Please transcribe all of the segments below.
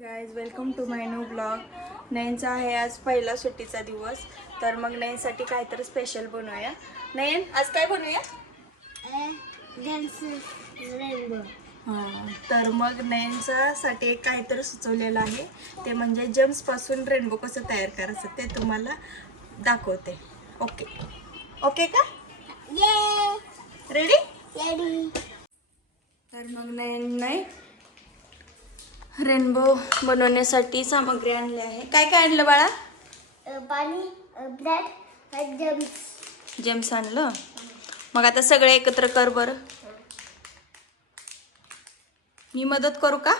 Guys, welcome to my new blog. नयनचा आहे आज पहिला सुट्टीचा दिवस. तर मग नयनसाठी काहीतरी स्पेशल बनवूया. नयन, आज काय बनवूया? रेनबो. हां, तर मग नयनच्यासाठी एक काहीतरी सुचवलेलं आहे. ते म्हणजे जेम्सपासून रेनबो कसं तयार करायचं ते तुम्हाला दाखवते. ओके ओके का? रेडी? रेडी. तर मग नयनने रेनबो बनवण्यासाठी सामग्री आणली आहे. काय काय आणलं बाळा? पाणी, ब्रेड, जेम्स. जेम्स आणलं. मग आता सगळे एकत्र कर बरं. मी मदत करू का?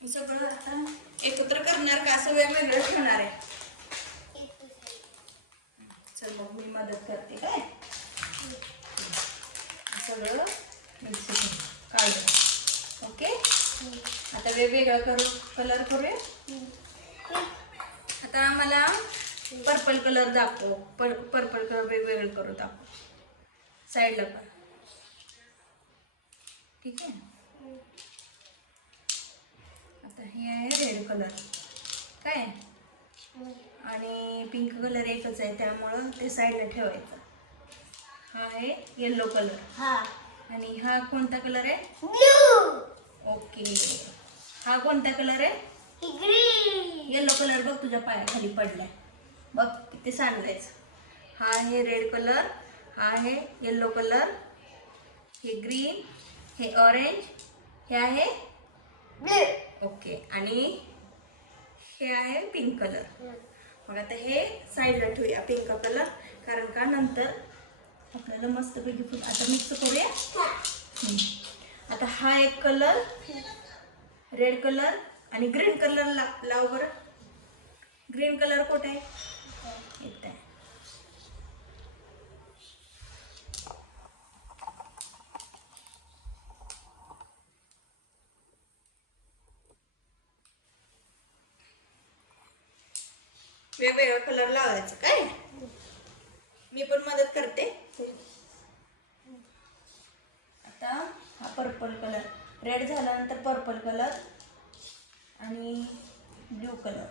मी सगळं आता एकत्र करणार का असं वेगवेगळं ठेवणार आहे? चल मग मी मदत करते. काय सगळं मिक्स काढू. ओके, आता वेगवेगळं कलर करूया. आता मला पर्पल कलर दाखव. पर्पल कलर वेगवेगळं करू दाखव. साईडला पण. ठीक आहे. आता हे आहे रेड कलर. काय आणि पिंक कलर एकच आहे त्यामुळं ते साईडला ठेवायचं. हा आहे येलो कलर. आणि हा कोणता कलर आहे? ब्लू. ओके. हा कोणता कलर आहे? ग्रीन. येलो कलर बघ तुझ्या पायाखाली पडलाय. बघ किती सांगायचं. हा आहे रेड कलर, हा आहे येलो कलर, हे ग्रीन, हे ऑरेंज, हे आहे ब्लू. ओके, आणि हे आहे पिंक कलर. मग आता हे साईडला ठेवूया पिंक कलर, कारण का नंतर आपल्याला मस्त पैकी आता मिक्स करूया. आता हा एक कलर रेड कलर आणि ग्रीन कलर लाव बरं. ग्रीन कलर कुठे आहे? इथे आहे. वेगवेगळा कलर लावायचं. काय मी पण मदत करते. आता हा पर्पल कलर रेड झाल्यानंतर पर्पल कलर आणि ब्लू कलर.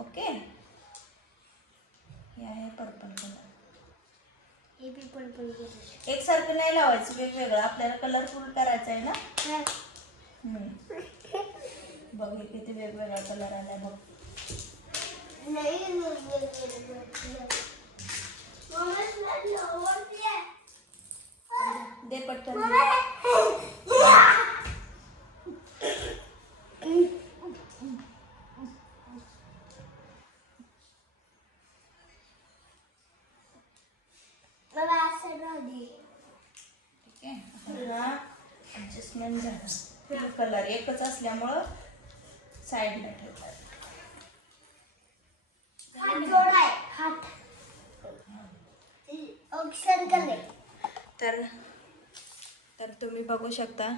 ओके, हे आहे पर्पल कलर. हे बी पर्पल. एकसारखं नाही लावायचं, वेगवेगळं. आपल्याला कलरफुल करायचं आहे ना. बघ हे किती वेगवेगळा कलर आला बघ. दे पटकन. ठीक आहे. हा ॲडजस्टमेंट झालं. कलर एकच असल्यामुळं साईडला ठेवतात. तर तुम्ही बघू शकता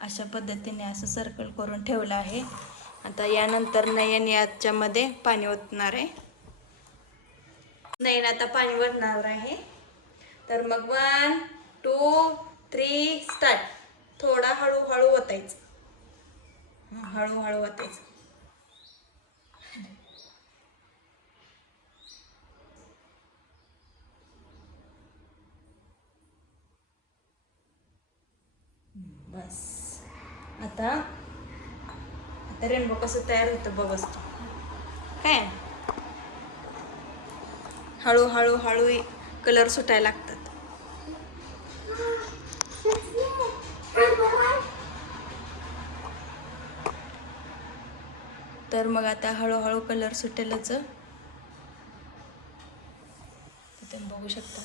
अशा पद्धतीने असं सर्कल करून ठेवलं आहे. आता यानंतर नयन याच्यामध्ये पाणी ओतणार आहे. नयन आता पाणी ओतणार आहे. तर मग 1 2 3 स्टार्ट. थोडा हळूहळू ओतायचं. हळूहळू ओतायचं. बस. आता रेनबो कसं तयार होतं बघच तू. काय हळूहळू हळू कलर सुटायला लागतात. तर मग आता हळूहळू कलर सुटेलच. तुम्ही बघू शकता.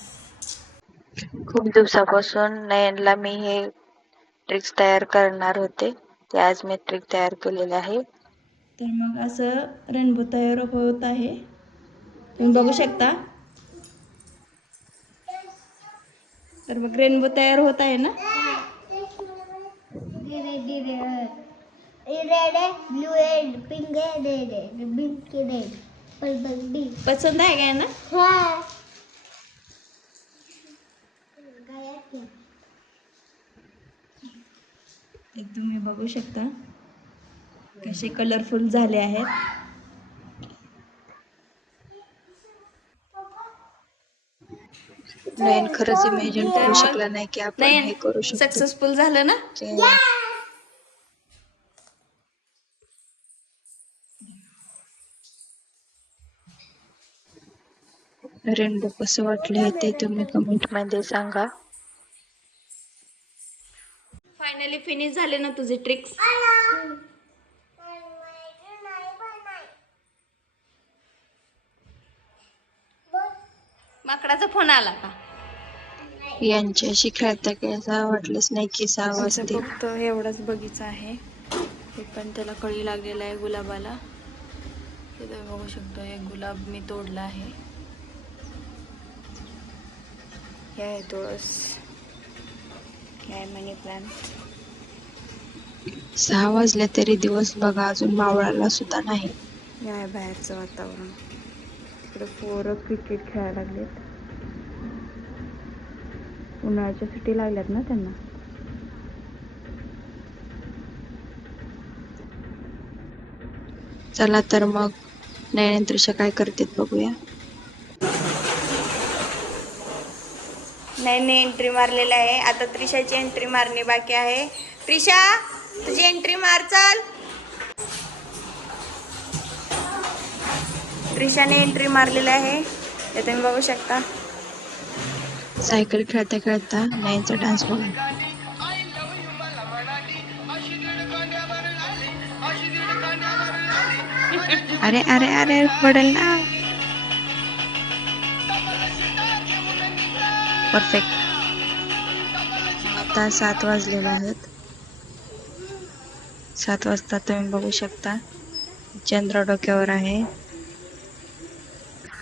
खूप दिवसापासून नयनला मी हे ट्रिक्स तयार करणार होते, ते आज मी ट्रिक तयार केलेले आहे. तर मग असं रेनबो तयार होत आहे. तुम्ही बघू शकता. तर मग रेनबो तयार होत आहे ना. रेड है, ब्लू है, पिंक है, रेड है, पिंक रेड, पर्पल भी। पसंद आहे काय ना? हाँ। गायब क्या? एक तुम्ही बघू शकता कसे कलरफुल झाले आहेत. नयन खरंच इमॅजिन करू मग शकला नाही की आपण नाही हे करू शकतो. सक्सेसफुल झालं ना? रेनबो कसं वाटले ते तुम्ही कमेंट मध्ये सांगा. फायनली फिनिश झाले ना तुझे ट्रिक्स? माकडाचा फोन आला का? यांच्याशी खेळता खेळता वाटलंच नाही की 6 आमचं वाजतील. फक्त एवढाच बगीचा आहे. हे पण त्याला कळी लागलेला आहे गुलाबाला. हे तुम्ही बघू शकता, एक गुलाब मी तोडला आहे. हे आहे तुळस, हे आहे मनी प्लांट. 6 वाजले तरी दिवस बघा अजून मावळाला सुद्धा नाही. हे आहे बाहेरचं वातावरण. तिकडे पोरं क्रिकेट खेळायला लागलेत. उन्हाळ्याच्या सुट्टी लागल्यात ना त्यांना. चला तर मग नयन त्रिशा काय करतात बघूया. नाही एंट्री मारलेला आहे. आता त्रिशाची एंट्री मारणे बाकी आहे. त्रिशा तुझी एंट्री मार, चल. त्रिशाने एंट्री मारलेला आहे, हे तुम्ही बघू शकता. सायकल खेळता खेळता नयनचा डान्स बघा. अरे अरे अरे पडेल ना. परफेक्ट. आता 7 वाजलेले आहेत. 7 वाजता तुम्ही बघू शकता चंद्र डोक्यावर आहे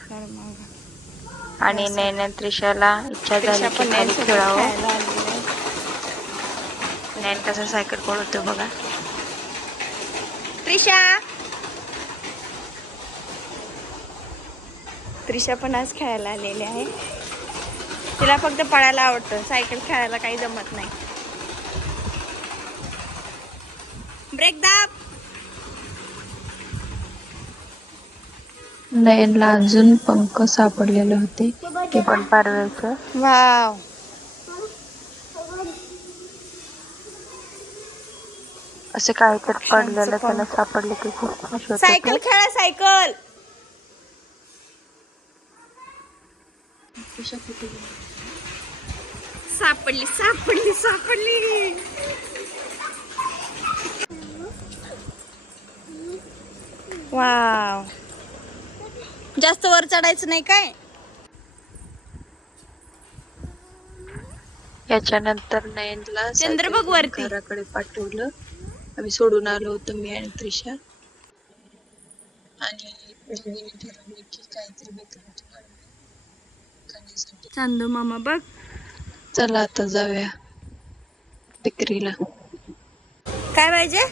तर मग आणि नयन त्रिशाला इच्छा झाली की खाली खेळावं. नयन कसा सायकल पळवतो बघा. त्रिशा त्रिशा पण आज खेळायला आलेली आहे. तिला फक्त पळायला आवडतं, सायकल खेळायला काही जमत नाही. ब्रेक दाब. नयनला अजून पंख सापडलेले होते, ते पण पारव्याचं. वाव. असे काय तर पडलेलं त्याला सापडले की खूप खुश होते. सायकल खेळा, सायकल. सापडली सापडली सापडली. वाव. जास्त वर चढायचं नाही काय? याच्यानंतर नयनला चंद्र बघ सायकल वरती. घराकडे पाठवलं. आम्ही सोडून आलो होतो, मी आणि त्रिशा. आणि पहिले ठरवलं की काहीतरी वेगळं खाण्यासाठी. चांदू मामा बघ. चला आता जाऊया बेकरीला. काय पाहिजे?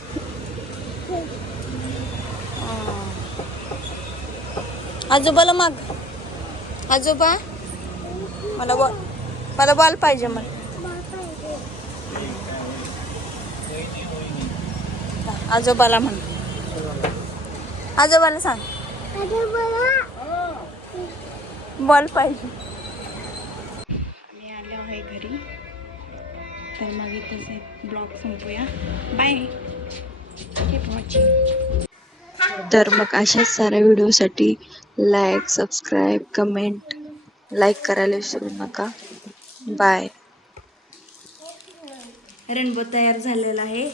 आजोबाला माग. आजोबा मला बॉल पाहिजे. मला आजोबाला म्हण. आजोबाला सांग बॉल पाहिजे. मी आलो आहे घरी. तर मग इथंच ब्लॉग संपूया. बाय. Keep watching. तर मग अशाच साऱ्या व्हिडिओसाठी लाईक, सबस्क्राईब, कमेंट, लाईक करायला विसरू नका. बाय. रेनबो तयार झालेला आहे.